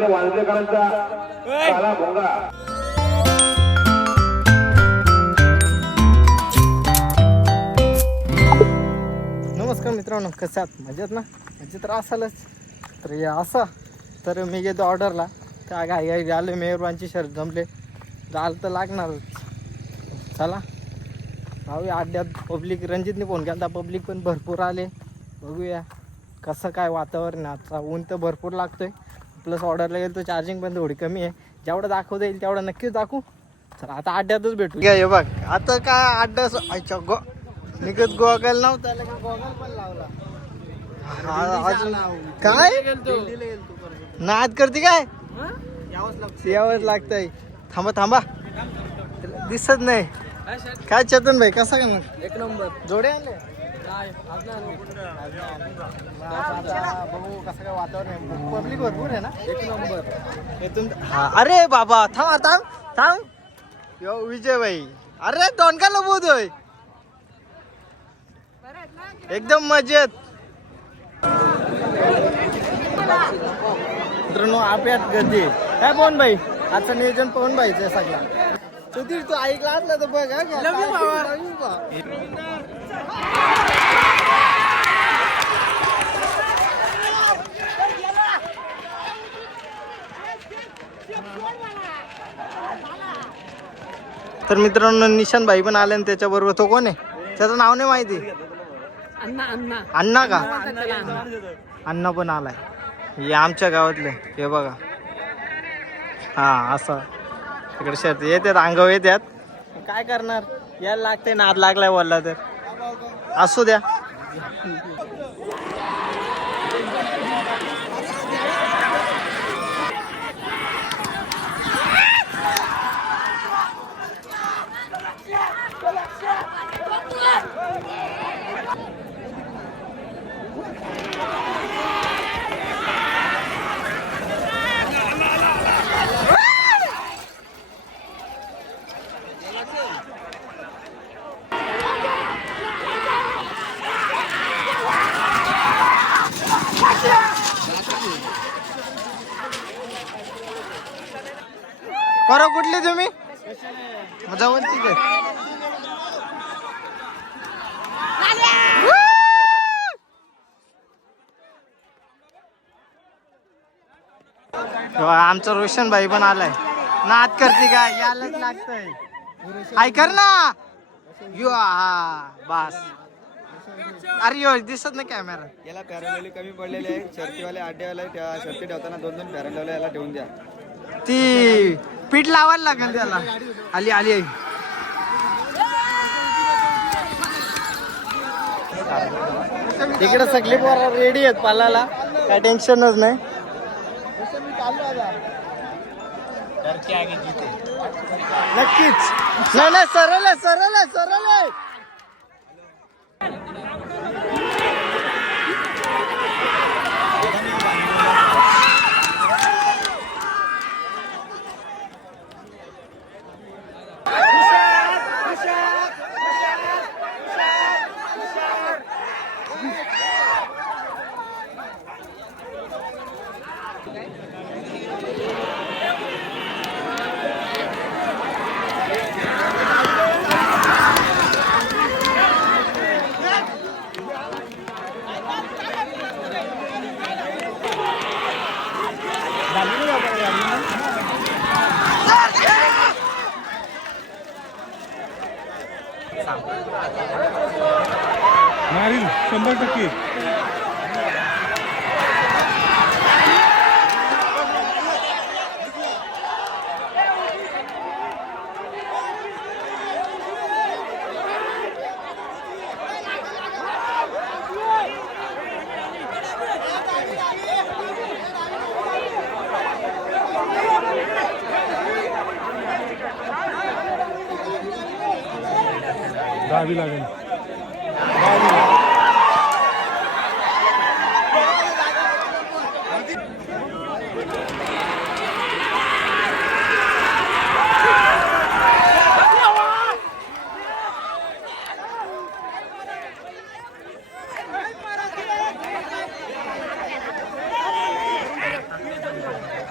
टाकले वांजलेकरांचा काला भोंगा. नमस्कार मित्रांनो कसे आहात? मजेत ना? मजेत तर असालच. तर हे असा तर मी घेतो ऑर्डरला. काय घाई घाई आले मेहरबानची शर्ट जमले. जायला तर लागणारच. चला. जाऊया अड्ड्यात पब्लिक रणजितने फोन केला पब्लिक पण भरपूर आले. बघूया कसं काय वातावरण आहे. आता ऊन तर भरपूर लागतोय. प्लस ऑर्डरला गेलो तर चार्जिंग पण थोडी कमी आहे. जेवढं दाखवता येईल तेवढं नक्कीच दाखवू. चला आता अड्ड्यातच भेटू. हे बघ. आता काय अड्डा अच्छा गो निघत गोगल नव्हता लगेच गोगल पण लावला. हा, अजून काय? नाद करते काय? यावंच लागतंय. थांबा थांबा. दिसत नाही. काय चेतन भाई कसा एक नंबर. जोडे आता बघू कसं काय वातावरण पब्लिक भरपूर आहे ना एक नंबर हे अरे बाबा थांब थांब थांब. यो विजय भाई अरे दोन का लबोतोय एकदम मजेत. मित्रांनो आप्यात गर्दी. काय पवन भाई आजचं नियोजन पवन भाईचं सगळं सुधीर तू ऐकला असला तर बघ हा. तर मित्रांनो निशान भाई पण आले आणि त्याच्याबरोबर तो कोण आहे? त्याचं नाव नाही माहिती. अण्णा अण्णा. अण्णा का? अण्णा अण्णा पण आलाय. हे आमच्या गावातले हे बघा. हा असं. इकडे शेत येतात अंगाव येतात काय करणार? यायला लागते नाद लागलाय बोलला तर. असू द्या. आमचा रोशन भाई पण आलाय. नाद करते काय यायलाच लागतंय. हाय कर ना. यो हा बस. अरे यो दिसत नाही कॅमेरा याला पॅरालेली कमी पडलेले आहे. शर्तीवाले अड्डेवाले त्या शर्ती ठेवताना दोन दोन पॅरालेवले याला ठेवून द्या. ती पीठ लावायला लागेल त्याला. आली आली आई. तिकडे सगळी पोरं रेडी आहेत पालाला. काय टेन्शनच नाही. नक्कीच. नाही नाही सरळ आहे सरळ आहे सरळ आहे. কিন্তু কি? দাবি লাগেন।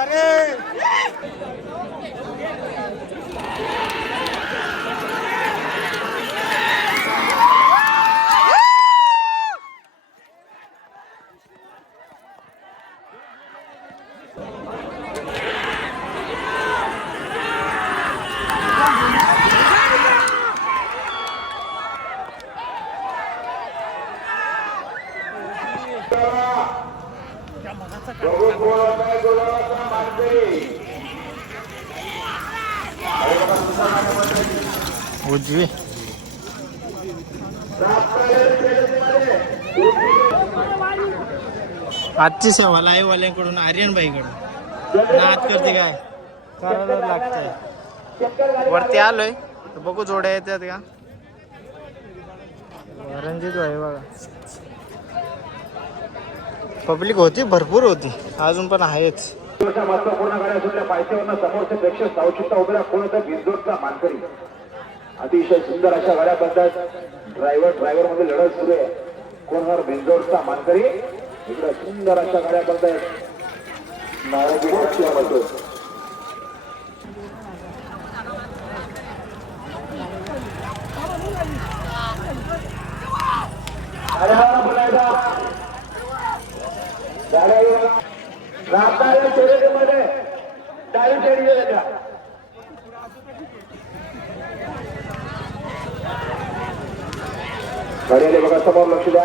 Parei! उजवी. आजची सेवा लाईव्हवाल्यांकडून आर्यन भाईकडून. नाद करते काय? करायला लागतंय. वरती आलोय. तर बघू जोड्या येतात का? रणजित भाई बघा. पब्लिक होती भरपूर होती. अजून पण आहेच. अशा महत्त्वपूर्ण गाड्या सुटल्या. पायथ्यावरनं प्रेक्षक सावचित्ता उभ्या कोणता बिंदोडचा मानकरी. अतिशय सुंदर अशा गाड्या बनतात. ड्रायव्हर ड्रायव्हरमध्ये लढत सुरू आहे. कोणवर भिंजोडचा मानकरी. इकडे सुंदर अशा गाड्या बनतायत. नावाची गोष्टी म्हणतो अरे बाबा बोलायचा गाड्या राहताना शर्यतीमध्ये डावी गाडीने बघा समोर लक्ष द्या.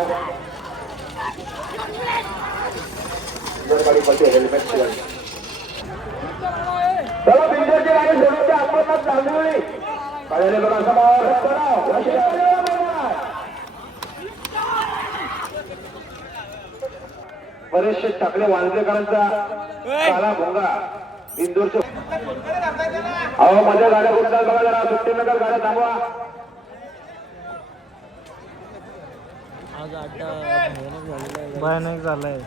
जर गाडी हेल्मेट चला बिंदूची गाडी अंबरनाथ चांदोली गाडीने बघा समोर. लक्ष द्या. बरेचसे टाकले वांजलेकरांचा काला भोंगा. इंदूरचे अहो मध्ये गाड्या कुठतात बघा जरा सुट्टीनगर गाड्या थांबवा. भयानक झालंय.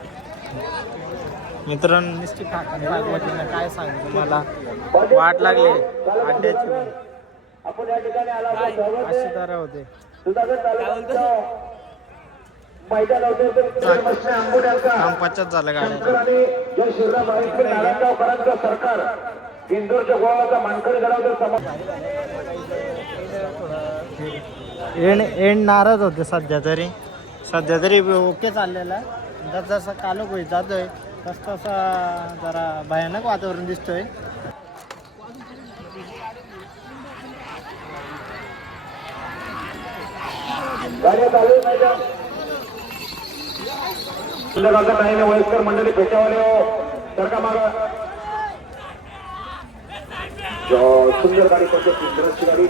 मित्रांनो नुसती फाटली लागवतीनं काय सांगू तुम्हाला? वाट लागली. अड्ड्याची अशी आहे. तर होते. सुधाकर तालुक्याचं मैदान होते ते बसणे आंबोड्यांचा संपाच्याच झालं गाड्या. नारायणगावकरांचं सरकार इंदोरच्या गोळाचा मानकरी गडावर समोर एंड एंड नाराज होते सध्या तरी. सध्या तरी ओके चाललेला आहे. जस जसं कालोख होईल जातोय तस तसं जरा भयानक वातावरण दिसतोय. वयस्कर मंडळी पेट्यावाले सरका हो. माग. सुंदर गाडी पडते गाडी.